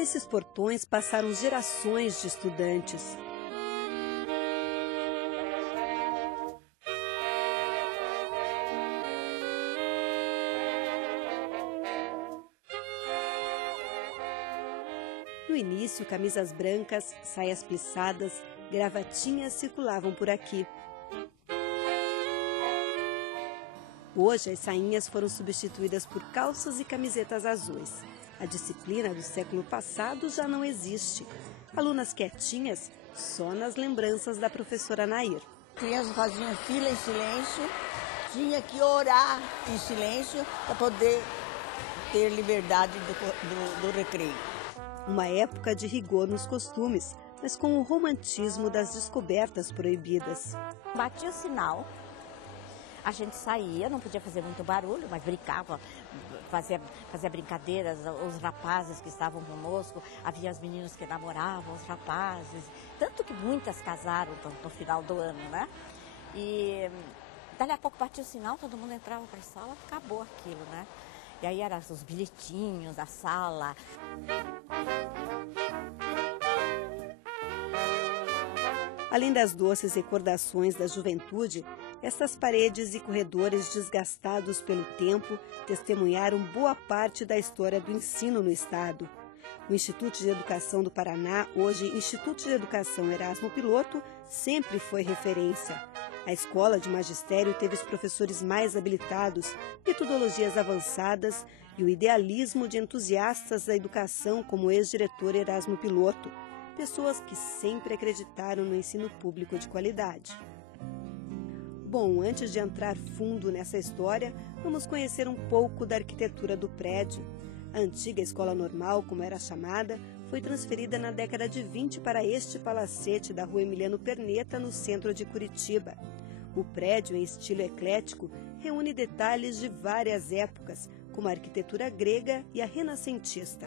esses portões passaram gerações de estudantes. No início, camisas brancas, saias plissadas, gravatinhas circulavam por aqui. Hoje, as sainhas foram substituídas por calças e camisetas azuis. A disciplina do século passado já não existe. Alunas quietinhas, só nas lembranças da professora Nair. Crianças faziam fila em silêncio, tinha que orar em silêncio para poder ter liberdade do recreio. Uma época de rigor nos costumes, mas com o romantismo das descobertas proibidas. Batia o sinal, a gente saía, não podia fazer muito barulho, mas brincava, fazia brincadeiras, os rapazes que estavam conosco, havia as meninas que namoravam, os rapazes, tanto que muitas casaram no final do ano, né? E dali a pouco batia o sinal, todo mundo entrava para a sala, acabou aquilo, né? E aí eram os bilhetinhos, a sala. Além das doces recordações da juventude, essas paredes e corredores desgastados pelo tempo testemunharam boa parte da história do ensino no estado. O Instituto de Educação do Paraná, hoje Instituto de Educação Erasmo Piloto, sempre foi referência. A escola de magistério teve os professores mais habilitados, metodologias avançadas e o idealismo de entusiastas da educação como o ex-diretor Erasmo Piloto, pessoas que sempre acreditaram no ensino público de qualidade. Bom, antes de entrar fundo nessa história, vamos conhecer um pouco da arquitetura do prédio. A antiga Escola Normal, como era chamada, foi transferida na década de 20 para este palacete da Rua Emiliano Perneta, no centro de Curitiba. O prédio, em estilo eclético, reúne detalhes de várias épocas, como a arquitetura grega e a renascentista.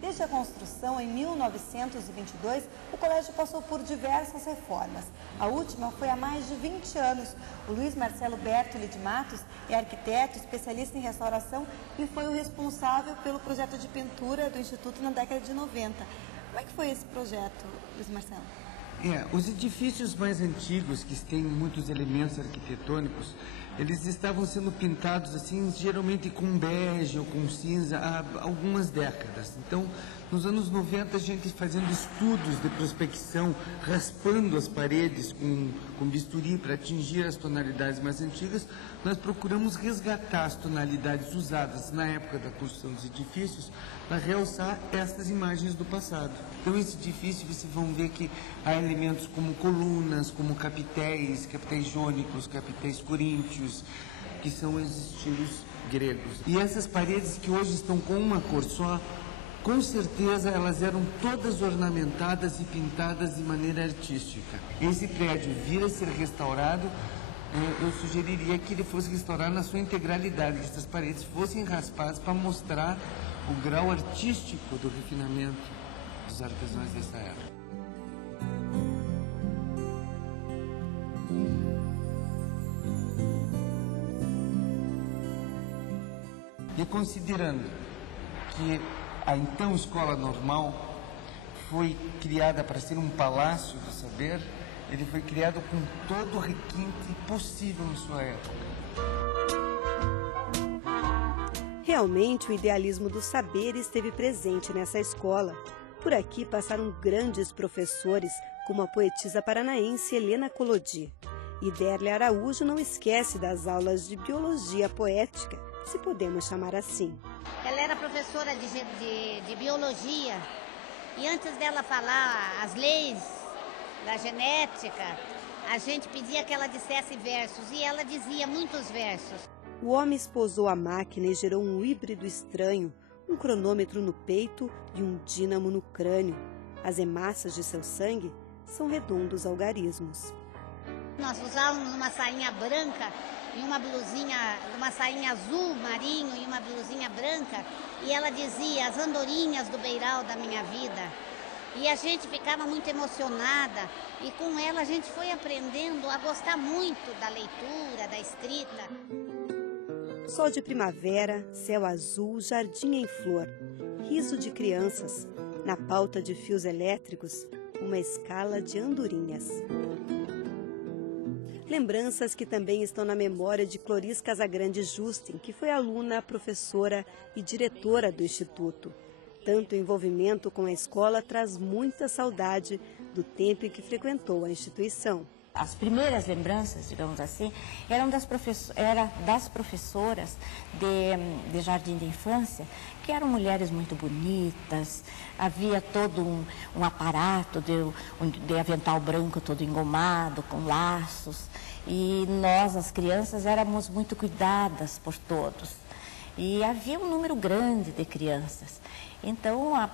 Desde a construção, em 1922, o colégio passou por diversas reformas. A última foi há mais de 20 anos. O Luiz Marcelo Bertoli de Matos é arquiteto, especialista em restauração e foi o responsável pelo projeto de pintura do Instituto na década de 90. Como é que foi esse projeto, Luiz Marcelo? Os edifícios mais antigos, que têm muitos elementos arquitetônicos, eles estavam sendo pintados assim, geralmente com bege ou com cinza há algumas décadas. Então, nos anos 90, a gente fazendo estudos de prospecção, raspando as paredes com bisturi para atingir as tonalidades mais antigas, nós procuramos resgatar as tonalidades usadas na época da construção dos edifícios para realçar essas imagens do passado. Então, esse edifício, vocês vão ver que há elementos como colunas, como capitéis jônicos, capitéis coríntios, que são os estilos gregos. E essas paredes que hoje estão com uma cor só, com certeza elas eram todas ornamentadas e pintadas de maneira artística. Esse prédio vir a ser restaurado, eu sugeriria que ele fosse restaurado na sua integralidade, que essas paredes fossem raspadas para mostrar o grau artístico do refinamento dos artesãos dessa época. E considerando que a então Escola Normal foi criada para ser um palácio do saber, ele foi criado com todo o requinte possível em sua época. Realmente, o idealismo do saber esteve presente nessa escola. Por aqui passaram grandes professores, como a poetisa paranaense Helena Collodi. E Derlia Araújo não esquece das aulas de biologia poética, se podemos chamar assim. Ela era professora de biologia e antes dela falar as leis da genética, a gente pedia que ela dissesse versos e ela dizia muitos versos. O homem esposou a máquina e gerou um híbrido estranho, um cronômetro no peito e um dínamo no crânio. As hemácias de seu sangue são redondos algarismos. Nós usávamos uma sainha branca e uma sainha azul marinho e uma blusinha branca, e ela dizia as andorinhas do beiral da minha vida. E a gente ficava muito emocionada e com ela a gente foi aprendendo a gostar muito da leitura, da escrita. Sol de primavera, céu azul, jardim em flor. riso de crianças. Na pauta de fios elétricos, uma escala de andorinhas. Lembranças que também estão na memória de Cloris Casagrande Justin, que foi aluna, professora e diretora do Instituto. Tanto envolvimento com a escola traz muita saudade do tempo em que frequentou a instituição. As primeiras lembranças, digamos assim, eram das professoras de jardim de infância, que eram mulheres muito bonitas, havia todo um aparato de avental branco todo engomado, com laços, e nós, as crianças, éramos muito cuidadas por todos. E havia um número grande de crianças. Então, a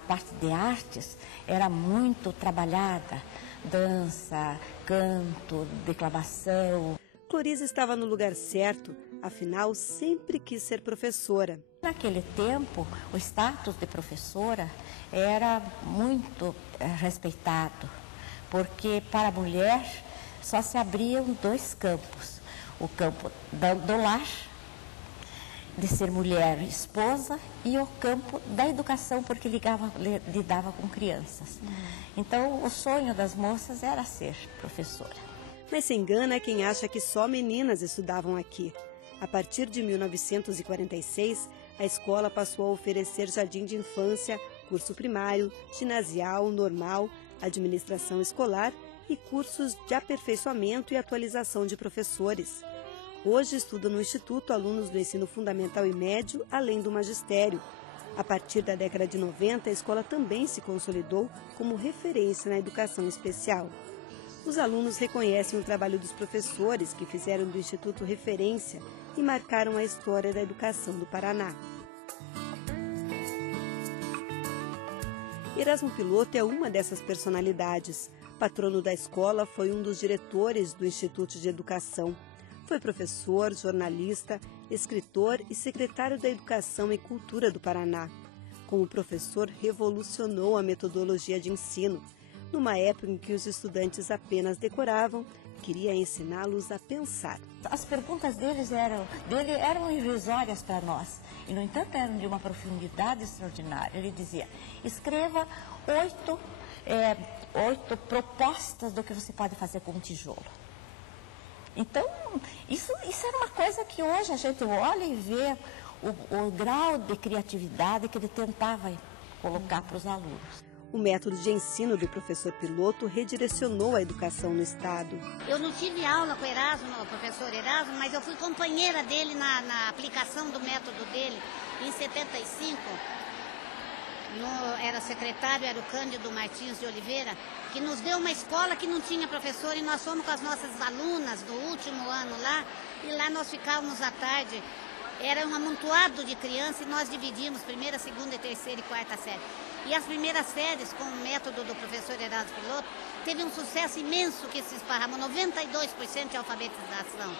parte de artes era muito trabalhada. Dança, canto, declamação. Cloris estava no lugar certo, afinal sempre quis ser professora. Naquele tempo, o status de professora era muito respeitado, porque para a mulher só se abriam dois campos. O campo do lar, de ser mulher esposa, e o campo da educação, porque lidava com crianças. Então, o sonho das moças era ser professora. Mas se engana quem acha que só meninas estudavam aqui. A partir de 1946, a escola passou a oferecer jardim de infância, curso primário, ginasial, normal, administração escolar e cursos de aperfeiçoamento e atualização de professores. Hoje estudam no Instituto alunos do ensino fundamental e médio, além do magistério. A partir da década de 90, a escola também se consolidou como referência na educação especial. Os alunos reconhecem o trabalho dos professores que fizeram do Instituto referência e marcaram a história da educação do Paraná. Erasmo Piloto é uma dessas personalidades. Patrono da escola, foi um dos diretores do Instituto de Educação. Foi professor, jornalista, escritor e secretário da Educação e Cultura do Paraná. Como professor, revolucionou a metodologia de ensino. Numa época em que os estudantes apenas decoravam, queria ensiná-los a pensar. As perguntas dele eram irrisórias para nós, e, no entanto, eram de uma profundidade extraordinária. Ele dizia, escreva 8 propostas do que você pode fazer com um tijolo. Então, isso era uma coisa que hoje a gente olha e vê o grau de criatividade que ele tentava colocar para os alunos. O método de ensino do professor Piloto redirecionou a educação no estado. Eu não tive aula com o professor Erasmo, mas eu fui companheira dele na aplicação do método dele. Em 75, era secretário, era o Cândido Martins de Oliveira, que nos deu uma escola que não tinha professor, e nós fomos com as nossas alunas do último ano lá, e lá nós ficávamos à tarde. Era um amontoado de crianças e nós dividimos primeira, segunda, terceira e quarta série. E as primeiras séries, com o método do professor Erasmo Piloto, teve um sucesso imenso que se esparramou, 92% de alfabetização.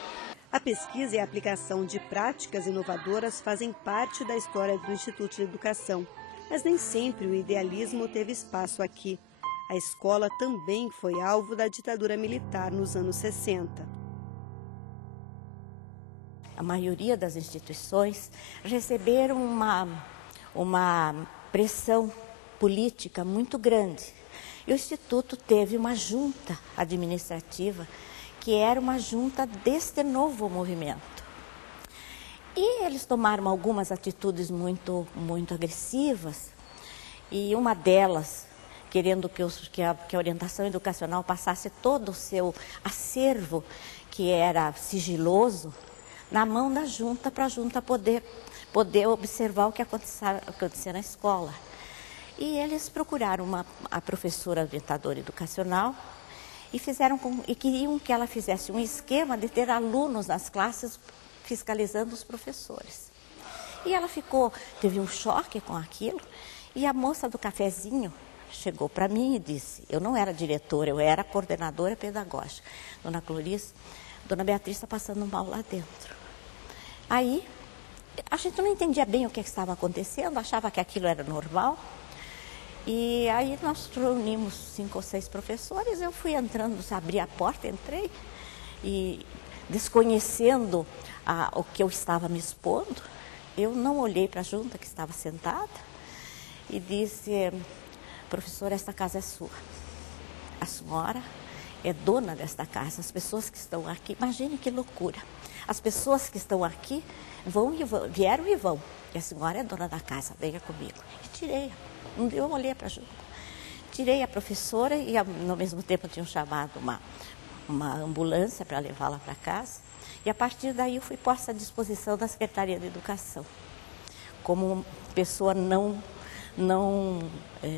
A pesquisa e a aplicação de práticas inovadoras fazem parte da história do Instituto de Educação, mas nem sempre o idealismo teve espaço aqui. A escola também foi alvo da ditadura militar nos anos 60. A maioria das instituições receberam uma pressão política muito grande. E o Instituto teve uma junta administrativa que era uma junta deste novo movimento. E eles tomaram algumas atitudes muito agressivas, e uma delas, querendo que a orientação educacional passasse todo o seu acervo, que era sigiloso, na mão da junta, para a junta poder observar o que acontecia na escola. E eles procuraram a professora orientadora educacional e queriam que ela fizesse um esquema de ter alunos nas classes fiscalizando os professores. E ela teve um choque com aquilo, e a moça do cafezinho chegou para mim e disse, eu não era diretora, eu era coordenadora pedagógica. Dona Cloris, Dona Beatriz está passando mal lá dentro. Aí, a gente não entendia bem o que estava acontecendo, achava que aquilo era normal. E aí nós reunimos 5 ou 6 professores, eu fui entrando, abri a porta, entrei, e desconhecendo o que eu estava me expondo, Eu não olhei para a junta que estava sentada e disse: professora, esta casa é sua. A senhora é dona desta casa. As pessoas que estão aqui, imagine que loucura. As pessoas que estão aqui vieram e vão. E a senhora é dona da casa, venha comigo. E tirei. Eu olhei para a junta. Tirei a professora e, ao mesmo tempo, tinham chamado uma ambulância para levá-la para casa. E, a partir daí, eu fui posta à disposição da Secretaria de Educação, como pessoa não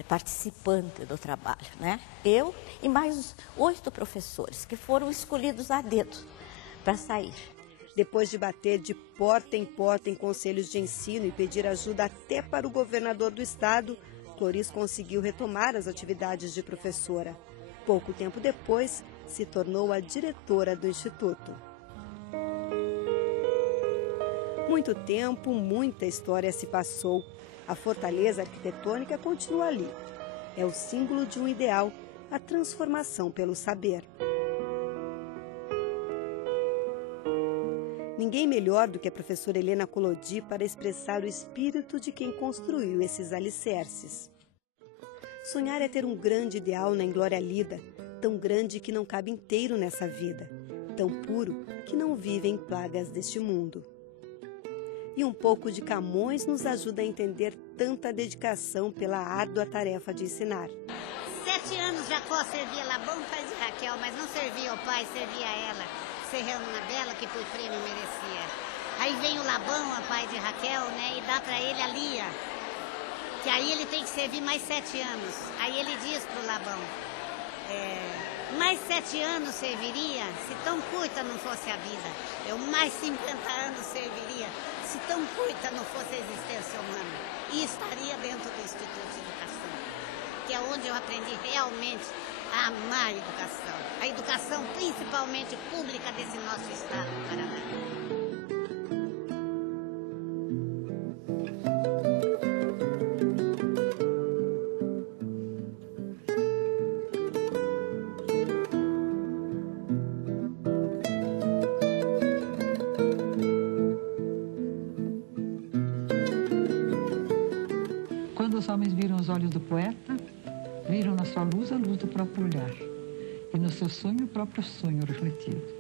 participante do trabalho, né? Eu e mais 8 professores que foram escolhidos a dedo para sair. Depois de bater de porta em conselhos de ensino e pedir ajuda até para o governador do estado, Cloris conseguiu retomar as atividades de professora. Pouco tempo depois, se tornou a diretora do Instituto. Muito tempo, muita história se passou. A fortaleza arquitetônica continua ali. É o símbolo de um ideal, a transformação pelo saber. Ninguém melhor do que a professora Helena Collodi para expressar o espírito de quem construiu esses alicerces. Sonhar é ter um grande ideal na inglória lida, tão grande que não cabe inteiro nessa vida, tão puro que não vive em plagas deste mundo. E um pouco de Camões nos ajuda a entender tanta dedicação pela árdua tarefa de ensinar. 7 anos Jacó servia Labão, pai de Raquel, mas não servia ao pai, servia a ela. Serrando Bela, que por prêmio merecia. Aí vem o Labão, a pai de Raquel, né, e dá para ele a Lia, que aí ele tem que servir mais 7 anos. Aí ele diz pro Labão, mais 7 anos serviria se tão curta não fosse a vida. Eu mais 50 anos serviria se tão curta não fosse a existência humana. E estaria dentro do Instituto de Educação, que é onde eu aprendi realmente a amar a educação principalmente pública desse nosso estado do Paraná. Quando os homens viram os olhos do poeta, viram na sua luz a luz do próprio olhar, e no seu sonho o próprio sonho refletido.